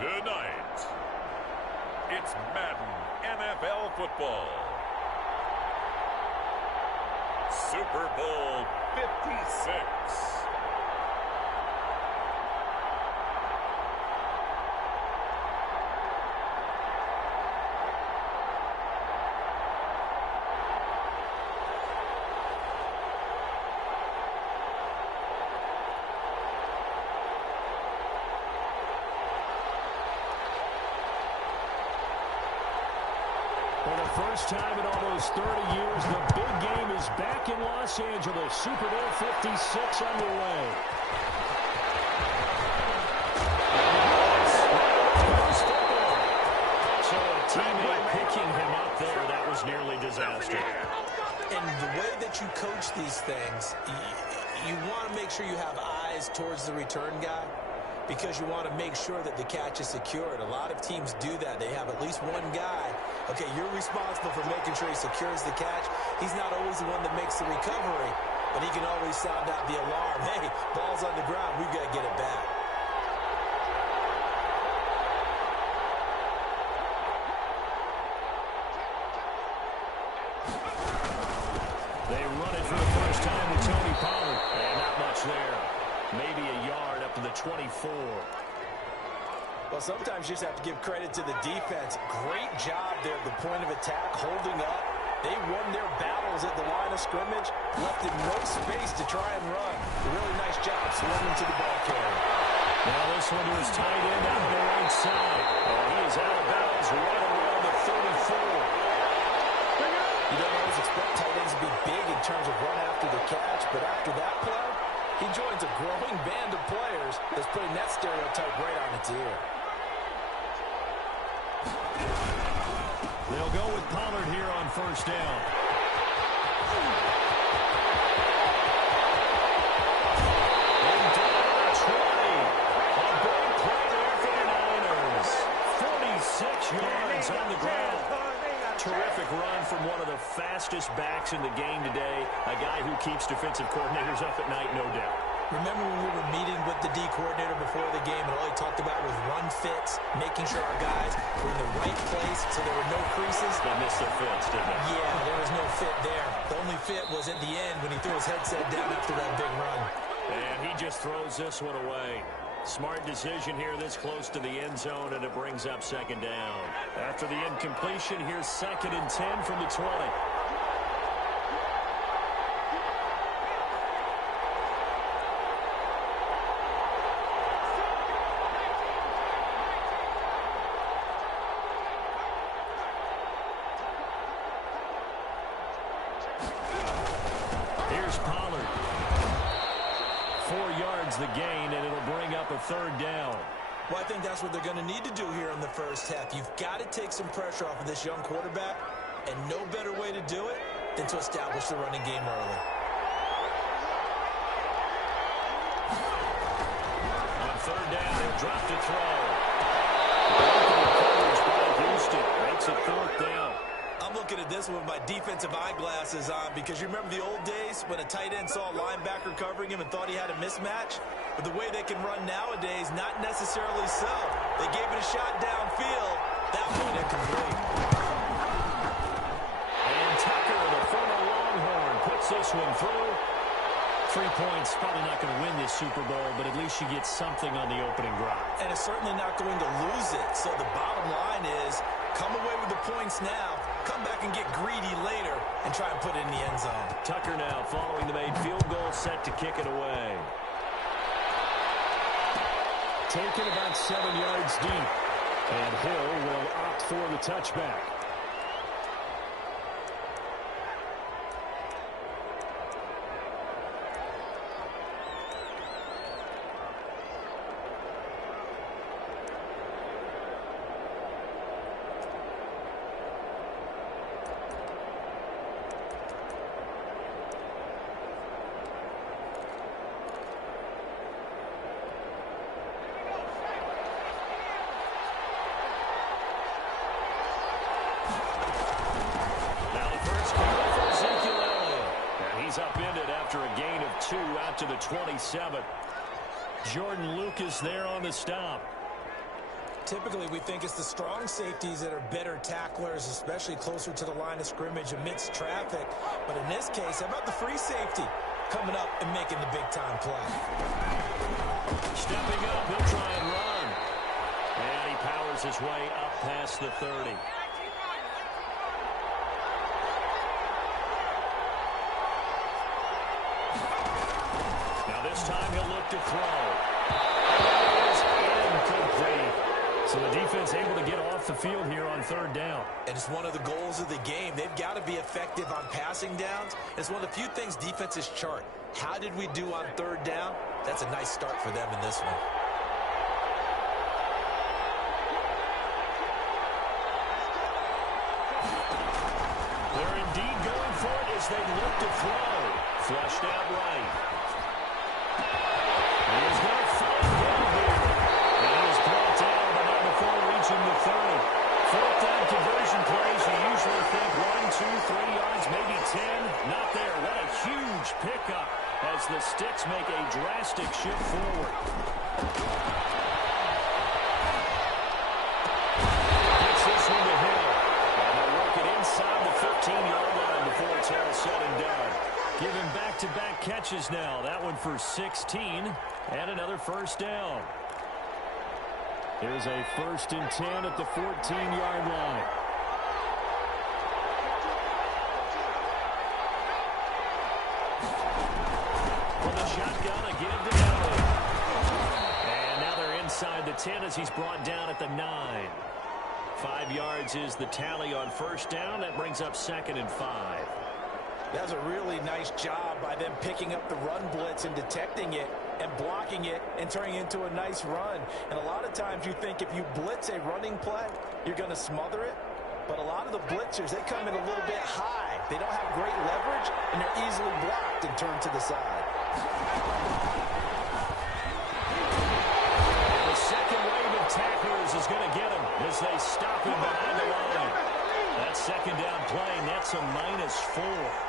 Tonight, it's Madden NFL football. Super Bowl 56. For the first time in almost 30 years, the big game is back in Los Angeles. Super Bowl 56 underway. So a teammate picking him up there, that was nearly disaster. And the way that you coach these things, you want to make sure you have eyes towards the return guy, because you want to make sure that the catch is secured. A lot of teams do that. They have at least one guy. Okay, you're responsible for making sure he secures the catch. He's not always the one that makes the recovery, but he can always sound out the alarm. Hey, ball's on the ground. We've got to get it back. They run it for the first time to Tony Pollard. And not much there. Maybe a yard up to the 24. Well, sometimes you just have to give credit to the defense. Great job there at the point of attack, holding up. They won their battles at the line of scrimmage, left him no space to try and run. A really nice job swimming to the ball carrier. Now this one to his tight end out on the right side. And he is out of bounds right around the 34. You don't always expect tight ends to be big in terms of run after the catch, but after that play, he joins a growing band of players that's putting that stereotype right on its ear. They'll go with Pollard here on first down. And down to the 20. A big play there for the Niners. 46 yards on the ground. Terrific run from one of the fastest backs in the game today. A guy who keeps defensive coordinators up at night, no doubt. Remember when we were meeting with the D coordinator before the game, and all he talked about was run fits, making sure our guys were in the right place so there were no creases? They missed their fits, didn't they? Yeah, there was no fit there. The only fit was at the end when he threw his headset down after that big run. And he just throws this one away. Smart decision here this close to the end zone, and it brings up second down. After the incompletion, here's 2nd and 10 from the 20. Here's Pollard. 4 yards the gain, and it'll bring up a third down. Well, I think that's what they're going to need to do here in the first half. You've got to take some pressure off of this young quarterback, and no better way to do it than to establish the running game early. On third down, he'll drop to throw. Coverage by Houston makes it 4th down. I'm looking at this one with my defensive eyeglasses on, because you remember the old days when a tight end saw a linebacker covering him and thought he had a mismatch? But the way they can run nowadays, not necessarily so. They gave it a shot downfield. That one incomplete. And Tucker, the former Longhorn, puts this one through. 3 points, probably not going to win this Super Bowl, but at least you get something on the opening drive. And it's certainly not going to lose it. So the bottom line is, come away with the points now, come back and get greedy later, and try and put it in the end zone. Tucker now following the made field goal, set to kick it away. Taken about 7 yards deep. And Hill will opt for the touchback. He's upended after a gain of 2 out to the 27. Jordan Lucas there on the stop. Typically, we think it's the strong safeties that are better tacklers, especially closer to the line of scrimmage amidst traffic. But in this case, how about the free safety coming up and making the big-time play? Stepping up, he'll try and run. And he powers his way up past the 30. Now this time he'll look to throw. That is incomplete. So the defense able to get off the field here on third down. And it's one of the goals of the game. They've got to be effective on passing downs. It's one of the few things defenses chart. How did we do on third down? That's a nice start for them in this one. They're indeed going for it as they look to throw. Flushed out right. He's going to find him here. And he is brought down, but not before reaching the 30. Fourth down conversion plays, you usually think 1, 2, 3 yards, maybe 10. Not there. What a huge pickup as the Sticks make a drastic shift forward. Gets this one to Hill. And they'll work it inside the 15-yard line before it's all said and done. Give him back-to-back catches now. That one for 16 and another first down. Here's a 1st and 10 at the 14-yard line. From the shotgun, a give to Elliott. And now they're inside the 10 as he's brought down at the 9. 5 yards is the tally on first down. That brings up 2nd and 5. That was a really nice job by them picking up the run blitz and detecting it and blocking it and turning it into a nice run. And a lot of times you think if you blitz a running play, you're going to smother it. But a lot of the blitzers, they come in a little bit high. They don't have great leverage, and they're easily blocked and turned to the side. The second wave of tacklers is going to get him as they stop him behind the line. That second down play, that's a -4.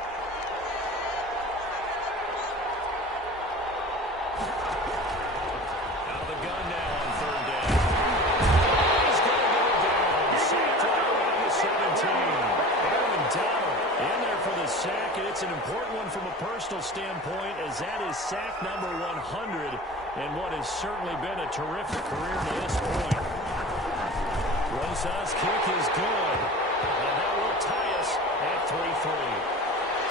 Sack, and it's an important one from a personal standpoint, as that is sack number 100 and what has certainly been a terrific career to this point. Rosa's kick is good, and that will tie us at 3-3.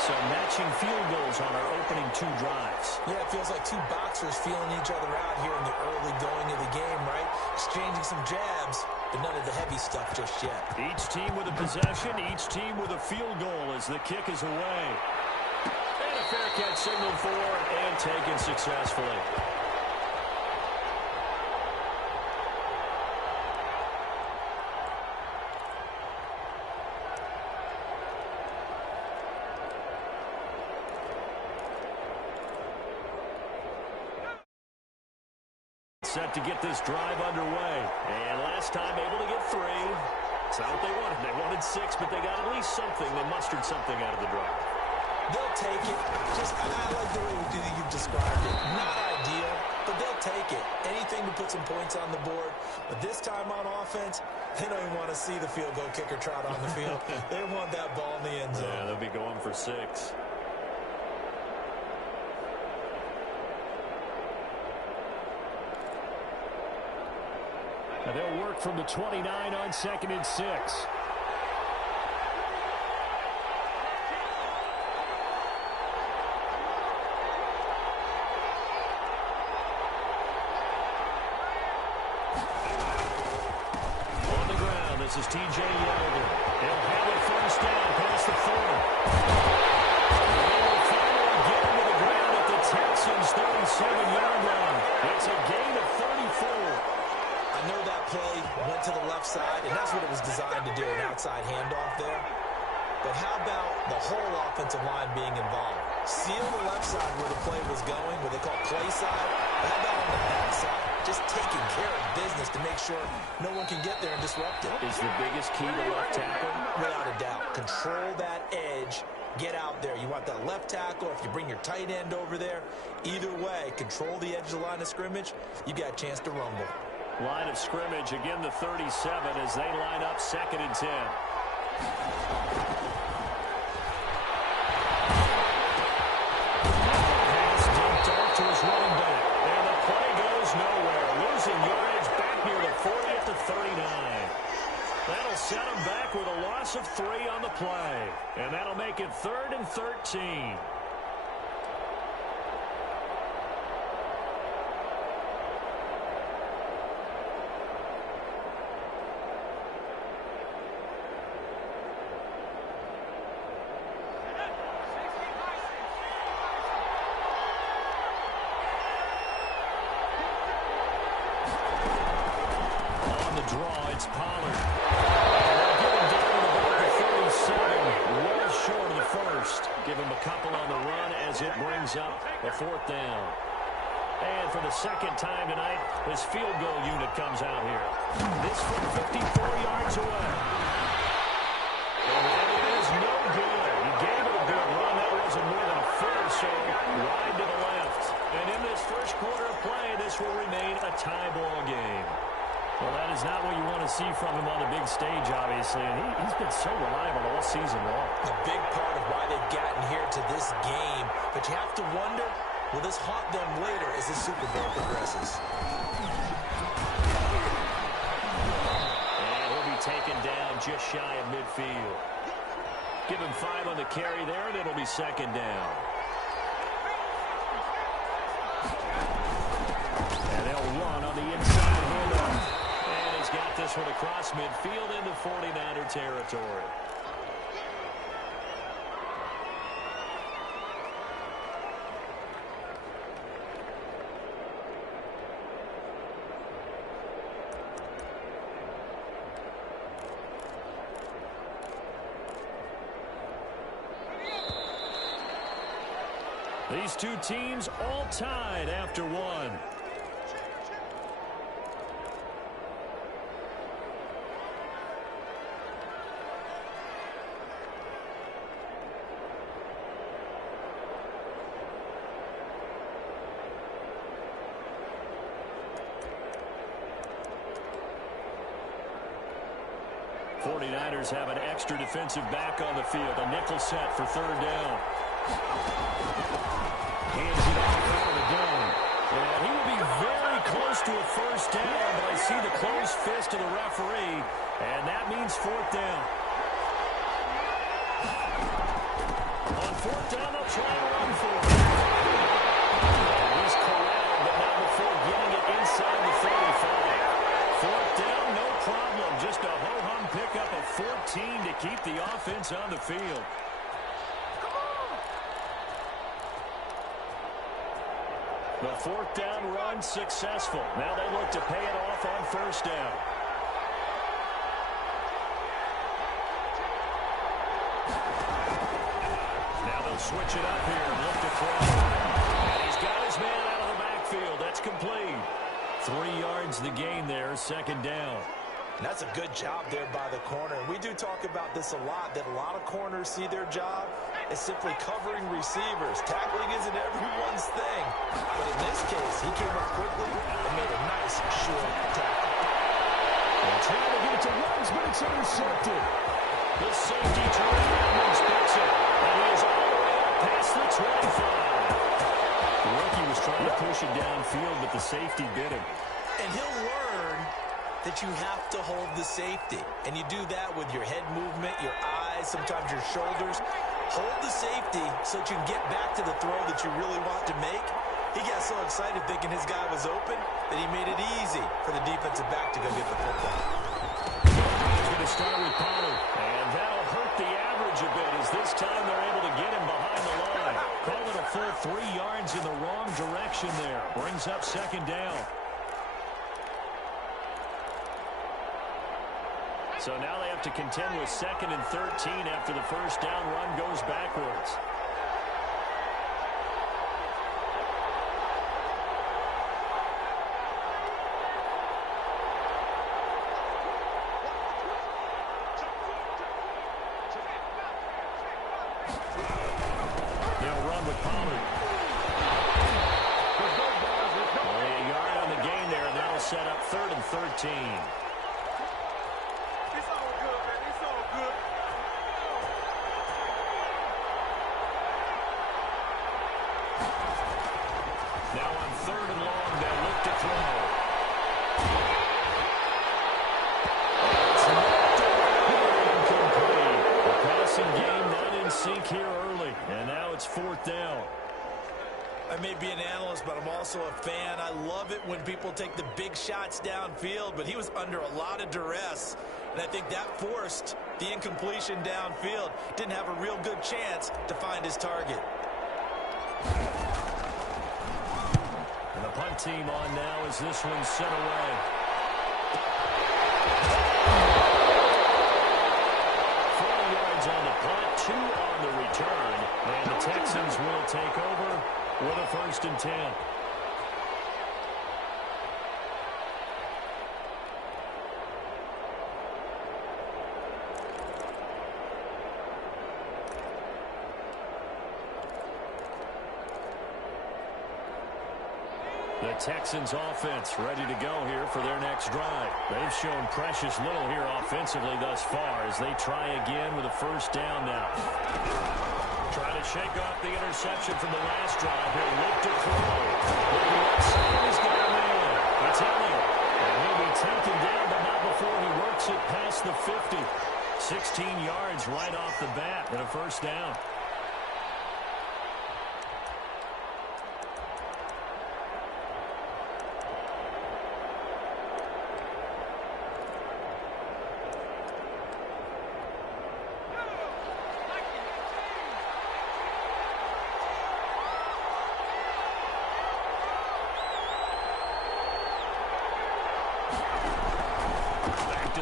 So matching field goals on our opening 2 drives. Yeah, it feels like 2 boxers feeling each other out here in the early going of the game, right? Exchanging some jabs, but none of the heavy stuff just yet. Each team with a possession, each team with a field goal as the kick is away. And a fair catch signaled for and taken successfully. Set to get this drive underway. And last time able to get 3. It's not what they wanted. They wanted 6, but they got at least something. They mustered something out of the drive. They'll take it. I like the way you've described it. Not ideal, but they'll take it. Anything to put some points on the board. But this time on offense, they don't even want to see the field goal kicker trot on the field. They want that ball in the end zone. Yeah, they'll be going for 6. And they'll work from the 29 on 2nd and 6. On the ground, this is T.J. Yeldon. They'll have it first down past the 40. They will finally get him to the ground at the Texans' 37-yard line. It's a gain of 34. I know that play went to the left side, and that's what it was designed to do, an outside handoff there. But how about the whole offensive line being involved? Seal the left side where the play was going, what they call play side. But how about on the back side? Just taking care of business to make sure no one can get there and disrupt it. Is the biggest key to left tackle? Without a doubt. Control that edge. Get out there. You want that left tackle. If you bring your tight end over there, either way, control the edge of the line of scrimmage, you got a chance to rumble. Line of scrimmage, again the 37 as they line up 2nd and 10. Pass dumped off to his running back. And the play goes nowhere. Losing yardage back near the 40 at the 39. That'll set him back with a loss of 3 on the play. And that'll make it 3rd and 13. It's Pollard. Getting down to about the 37, well short of the first. Give him a couple on the run as it brings up a 4th down. And for the 2nd time tonight, his field goal unit comes out here. This from 54 yards away. And that is no good. He gave it a good run. That wasn't more than a foot or so wide to the left. And in this first quarter of play, this will remain a tie ball game. Well, that is not what you want to see from him on the big stage, obviously. And he's been so reliable all season long. A big part of why they've gotten here to this game. But you have to wonder, will this haunt them later as the Super Bowl progresses? And he'll be taken down just shy of midfield. Give him 5 on the carry there, and it'll be 2nd down. And they'll run on the inside handoff. He's got this one across midfield into 49er territory. These two teams all tied after one. Niners have an extra defensive back on the field. A nickel set for 3rd down. Hands it off out of the gun. And he will be very close to a 1st down, but I see the closed fist of the referee, and that means 4th down. On 4th down, they'll try and run for it. And he's corralled, but not before getting it inside the 35. 4th down, no problem. Just a ho-hum pickup of 14 to keep the offense on the field. The 4th down run successful. Now they look to pay it off on 1st down. Now they'll switch it up here and look to throw. And he's got his man out of the backfield. That's complete. 3 yards the gain there, 2nd down. And that's a good job there by the corner. And we do talk about this a lot, that a lot of corners see their job as simply covering receivers. Tackling isn't everyone's thing. But in this case, he came up quickly and made a nice short tackle. And trying to get it to Ruggs, but it's intercepted. The safety, Terry Edmonds, picks it. And he is all the way up past the 25. The rookie was trying to push it downfield, but the safety bit him. And he'll learn that you have to hold the safety. And you do that with your head movement, your eyes, sometimes your shoulders. Hold the safety so that you can get back to the throw that you really want to make. He got so excited thinking his guy was open that he made it easy for the defensive back to go get the football. He's going to start with Pollard, and that'll hurt the average a bit as this time they're able to get him behind the line. Call it a full 3 yards in the wrong direction there. Brings up 2nd down. So now they have to contend with 2nd and 13 after the 1st down run goes backwards. They'll run with Pollard. Only a yard on the gain there, and that'll set up 3rd and 13. 15. It's all good, man. It's all good. Now on 3rd and long, they'll look to throw. It's knocked away, incomplete. The passing game not in sync here early, and now it's 4th down. I may be an analyst, but I'm also a fan. I love it when people take the big shots downfield, but he was under a lot of duress, and I think that forced the incompletion downfield. Didn't have a real good chance to find his target. And the punt team on now as this one's sent away. 40 yards on the punt, 2 on the return, and the Texans will take over with a 1st and 10. The Texans offense ready to go here for their next drive. They've shown precious little here offensively thus far as they try again with a 1st down now. Trying to shake off the interception from the last drive. He'll look to throw. He's got a man. It's Elliott. And he'll be taken down, but not before he works it past the 50. 16 yards right off the bat and a 1st down.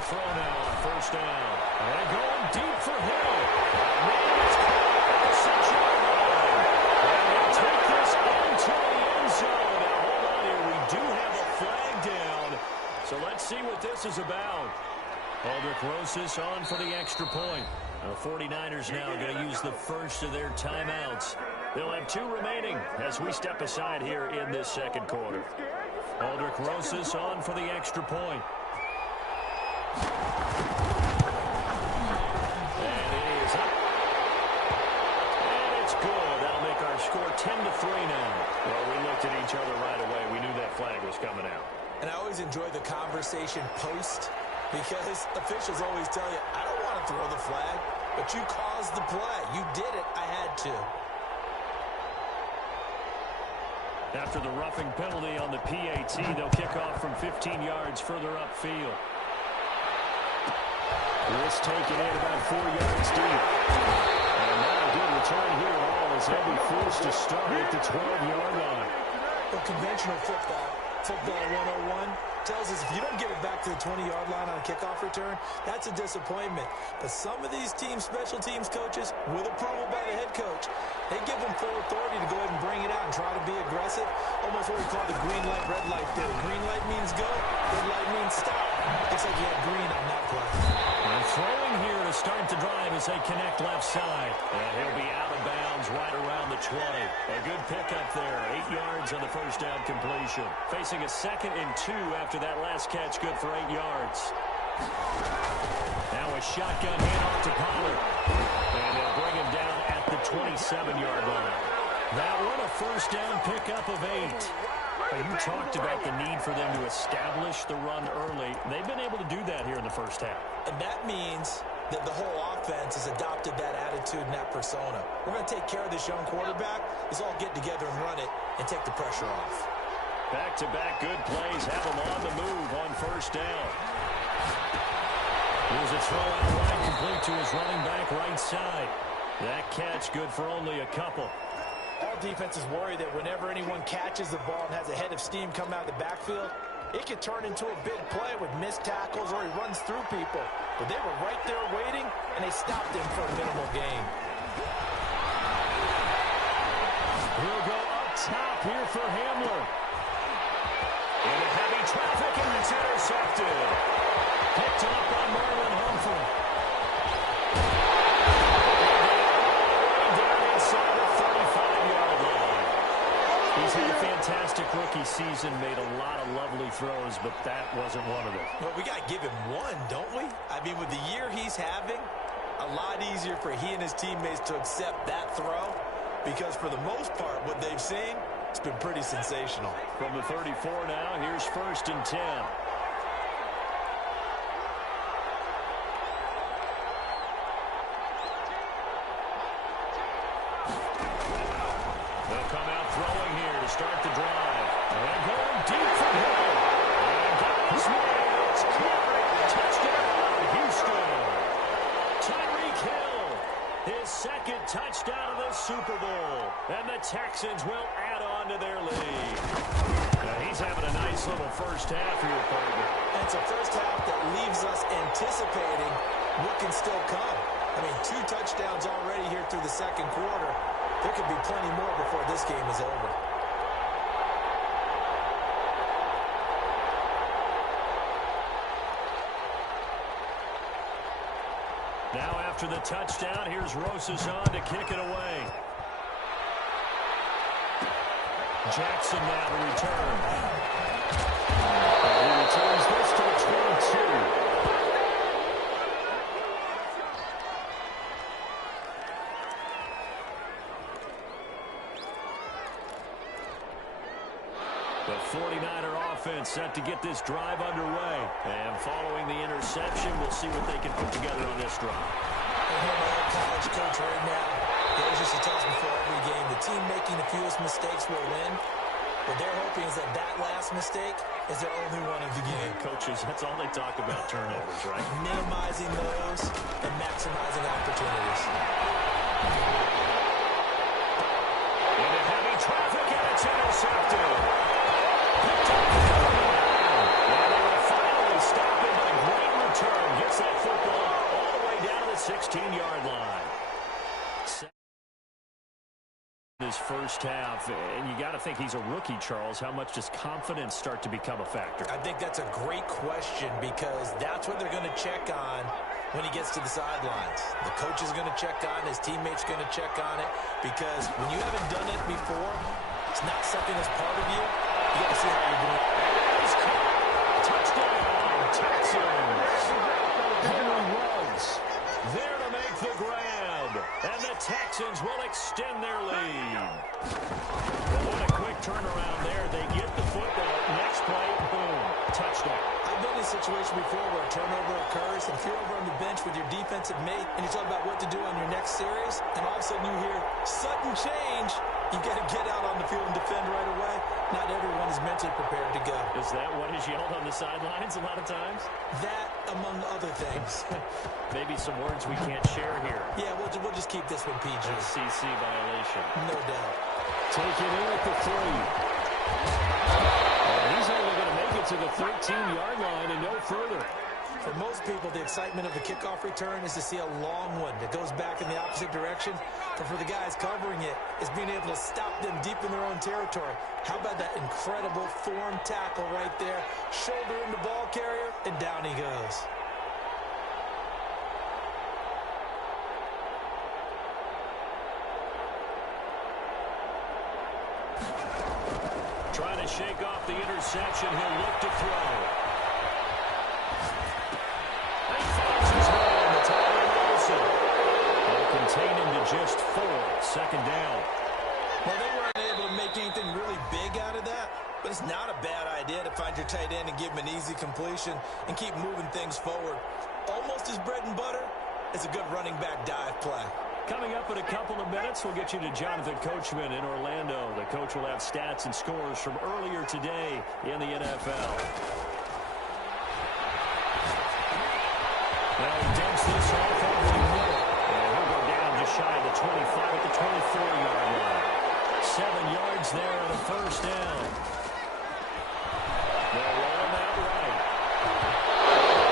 Throw now on 1st down. And going deep for Hill. Man, it's caught at the 6-yard line. And they'll take this into the end zone. Now, hold on here. We do have a flag down. So let's see what this is about. Aldrich Rosas on for the extra point. The 49ers now going to use the first of their timeouts. They'll have 2 remaining as we step aside here in this 2nd quarter. Aldrich Rosas on for the extra point. Score 10-3 now. Well, we looked at each other right away. We knew that flag was coming out. And I always enjoy the conversation post because officials always tell you, I don't want to throw the flag, but you caused the play. You did it. I had to. After the roughing penalty on the PAT, they'll kick off from 15 yards further upfield. This taken in about 4 yards deep. And not a good return here at all as they'll be forced to start at the 12-yard line. Well, conventional football 101, tells us if you don't get it back to the 20-yard line on a kickoff return, that's a disappointment. But some of these teams, special teams coaches, with approval by the head coach, they give them full authority to go ahead and bring it out and try to be aggressive. Almost what we call the green light, red light theory. Green light means go, red light means stop. Looks like you had green on that play. And throwing here to start the drive as they connect left side. And he'll be out of bounds right around the 20. A good pickup there. 8 yards on the first down completion. Facing a 2nd and 2 after that last catch. Good for 8 yards. Now a shotgun handoff to Pollard. And they'll bring him down at the 27-yard line. That one a first down pickup of 8. You talked about the need for them to establish the run early. They've been able to do that here in the first half. And that means that the whole offense has adopted that attitude and that persona. We're going to take care of this young quarterback. Let's all get together and run it and take the pressure off. Back-to-back good plays have them on the move on first down. Here's a throw out wide, complete to his running back right side. That catch good for only a couple. All defenses worry that whenever anyone catches the ball and has a head of steam come out of the backfield, it could turn into a big play with missed tackles or he runs through people. But they were right there waiting, and they stopped him for a minimal gain. He'll go up top here for Hamler. Into heavy traffic, and it's intercepted. Picked up by Marlon Humphrey. Down inside the 35-yard line. He's had a fantastic rookie season, made a lot of lovely throws, but that wasn't one of them. Well, we got to give him one, don't we? I mean, with the year he's having, a lot easier for he and his teammates to accept that throw because for the most part, what they've seen, it's been pretty sensational. From the 34 now, here's 1st and 10. They'll come out throwing here to start the drive. And going deep from here. And got his man. It's caught. Touchdown, Houston. Tyreek Hill, his 2nd touchdown of the Super Bowl. And the Texans will add on to their lead. Now he's having a nice little first half here, partner. And it's a first half that leaves us anticipating what can still come. I mean, 2 touchdowns already here through the 2nd quarter. There could be plenty more before this game is over. Now after the touchdown, here's Rosas on to kick it away. Jackson now to return. He returns this to the 22. The 49er offense set to get this drive underway. And following the interception, we'll see what they can put together on this drive. I hear my old college coach right now. He always used to tell us before every game, the team making the fewest mistakes will win. What they're hoping is that that last mistake is their only one of the game. Coaches, that's all they talk about, turnovers, right? Minimizing those and maximizing opportunities. Into heavy traffic, and it's intercepted. Picked up. And they will finally stop him by great return. Gets that football all the way down to the 16-yard line. His first half, and you got to think he's a rookie, Charles. How much does confidence start to become a factor? I think that's a great question because that's what they're going to check on when he gets to the sidelines. The coach is going to check on it. His teammates going to check on it because when you haven't done it before, it's not something that's part of you. You got to see how you're doing. Touchdown, Texans. Henry Ruggs there to make the grab, and the Texans will extend their lead. Well, what a quick turnaround there. They get the football. Next play, boom, touchdown. I've been in a situation before where a turnover occurs, and if you're over on the bench with your defensive mate, and you're talking about what to do on your next series, and all of a sudden you hear sudden change, you got to get out on the field and defend right away. Not everyone is mentally prepared to go. Is that what is yelled on the sidelines a lot of times? That, among other things. Maybe some words we can't share here. Yeah, we'll just keep this one PG. SEC violation. No doubt. Taken in at the 3. And he's only going to make it to the 13-yard line and no further. For most people, the excitement of the kickoff return is to see a long one that goes back in the opposite direction. But for the guys covering it, it's being able to stop them deep in their own territory. How about that incredible form tackle right there? Shoulder in the ball carrier, and down he goes. Trying to shake off the interception. He'll look to throw. And finds his man, the tight end Wilson. They'll contain him to just 4. 2nd down. Well, they weren't able to make anything really big out of that, but it's not a bad idea to find your tight end and give him an easy completion and keep moving things forward. Almost as bread and butter as a good running back dive play. Coming up in a couple of minutes, we'll get you to Jonathan Coachman in Orlando. The coach will have stats and scores from earlier today in the NFL. Now he dumps this off over the middle. And he'll go down just shy of the 25 at the 24-yard line. 7 yards there on the first down. They'll roll him out right.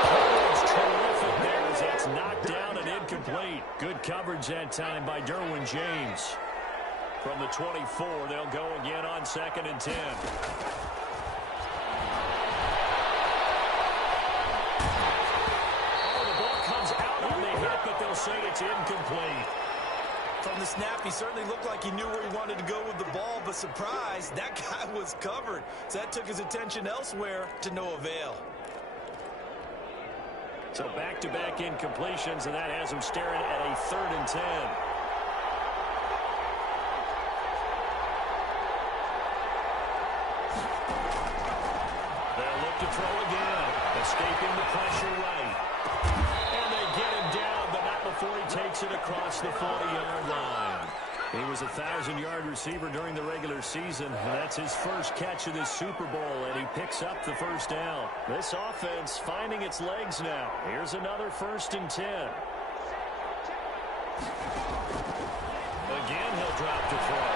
Coverage terrific there as that's knocked down and incomplete. Good coverage that time by Derwin James. From the 24, they'll go again on 2nd and 10. Oh, the ball comes out on the hit, but they'll say it's incomplete. From the snap, he certainly looked like he knew where he wanted to go with the ball, but surprise, that guy was covered. So that took his attention elsewhere to no avail. So back-to-back incompletions, and that has him staring at a 3rd and 10. They'll look to throw again, escaping the pressure right. And they get him down, but not before he takes it across the 40-yard line. He was a 1,000-yard receiver during the regular season, and that's his first catch of this Super Bowl, and he picks up the first down. This offense finding its legs now. Here's another 1st and 10. Again, he'll drop to throw.